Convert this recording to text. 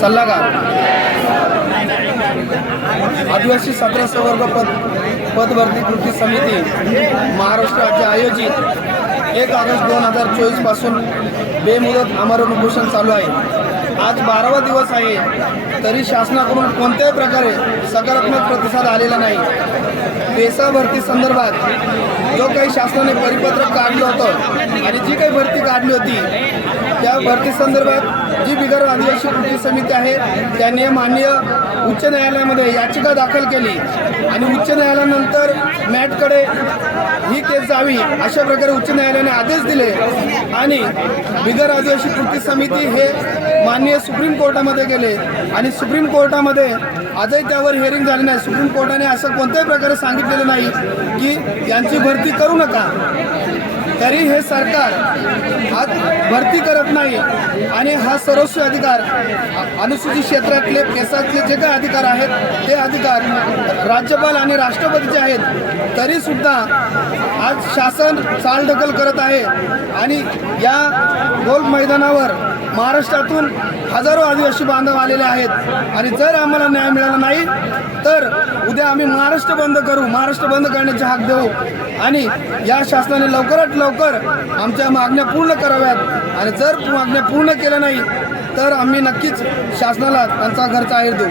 सल्लागार. आदिवासी सतरा संवर्ग पद पदभरती कृती समिती महाराष्ट्र राज्य आयोजित एक ऑगस्ट दोन हजार चोवीसपासून बेमुदत आमरण उपोषण चालू आहे. आज बारावा दिवस आहे तरी शासनाकडून कोणत्याही प्रकारे सकारात्मक प्रतिसाद आलेला नाही. पेसा भरती संदर्भात जो काही शासनाने परिपत्रक काढलं होतं आणि जी काही भरती काढली होती त्या भरती संदर्भात जी बिगर आदिवासी कृती समिती आहे त्यांनी माननीय उच्च न्यायालयामध्ये याचिका दाखल केली. आणि उच्च न्यायालयानंतर मॅटकडे ही केस जावी अशा प्रकारे उच्च न्यायालयाने आदेश दिले. आणि बिगर आदिवासी कृती समिती हे माननीय सुप्रीम कोर्टामध्ये गेले. आणि सुप्रीम कोर्टामध्ये आजही त्यावर हिअरिंग झाली नाही. सुप्रीम कोर्टाने असं कोणत्याही प्रकारे सांगितलेलं नाही की यांची भरती करू नका. तरी हे सरकार आज भरती करत नाही. आणि हा सर्वस्व अधिकार अनुसूचित क्षेत्रातले केसातले जे काही अधिकार आहेत ते अधिकार राज्यपाल आणि राष्ट्रपतीचे आहेत तरी सुद्धा आज शासन चालढकल करत आहे. आणि या गोल मैदानावर महाराष्ट्रातून हजारो आदिवासी बांधव आलेले आहेत. आणि जर आम्हाला न्याय मिळाला नाही तर उद्या आम्ही महाराष्ट्र बंद करू महाराष्ट्र बंद करण्याचे हाक देऊ. आणि या शासनाने लवकरात लवकर आमच्या मागण्या पूर्ण कराव्यात. आणि जर मागण्या पूर्ण केल्या नाही तर आम्ही नक्कीच शासनाला त्यांचा घरचा आहेर देऊ.